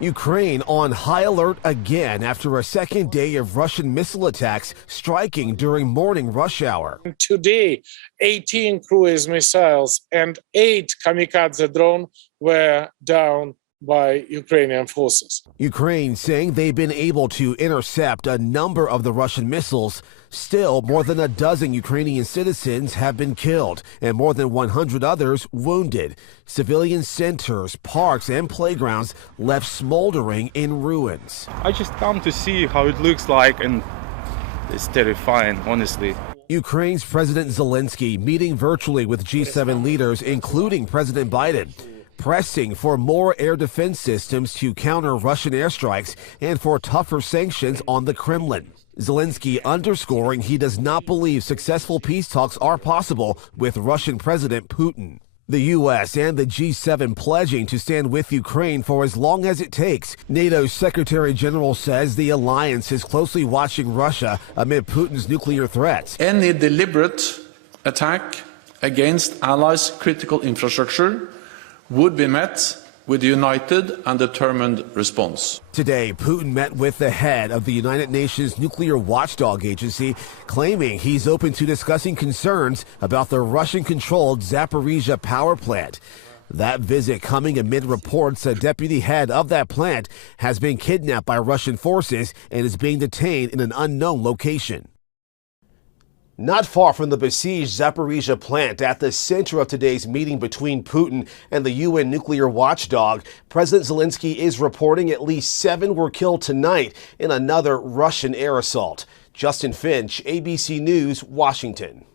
Ukraine on high alert again after a second day of Russian missile attacks striking during morning rush hour. Today, 18 cruise missiles and 8 kamikaze drones were down by Ukrainian forces. Ukraine saying they've been able to intercept a number of the Russian missiles. Still, more than a dozen Ukrainian citizens have been killed and more than 100 others wounded. Civilian centers, parks, and playgrounds left smoldering in ruins. I just come to see how it looks like, and it's terrifying, honestly. Ukraine's President Zelenskyy meeting virtually with G7 leaders, including President Biden, pressing for more air defense systems to counter Russian airstrikes and for tougher sanctions on the Kremlin. Zelenskyy underscoring he does not believe successful peace talks are possible with Russian President Putin. The U.S. and the G7 pledging to stand with Ukraine for as long as it takes. NATO's Secretary General says the alliance is closely watching Russia amid Putin's nuclear threats. Any deliberate attack against allies' critical infrastructure would be met with a united and determined response. Today, Putin met with the head of the United Nations nuclear watchdog agency, claiming he's open to discussing concerns about the Russian-controlled Zaporizhzhia power plant. That visit coming amid reports a deputy head of that plant has been kidnapped by Russian forces and is being detained in an unknown location. Not far from the besieged Zaporizhzhia plant, at the center of today's meeting between Putin and the UN nuclear watchdog, President Zelenskyy is reporting at least 7 were killed tonight in another Russian air assault. Justin Finch, ABC News, Washington.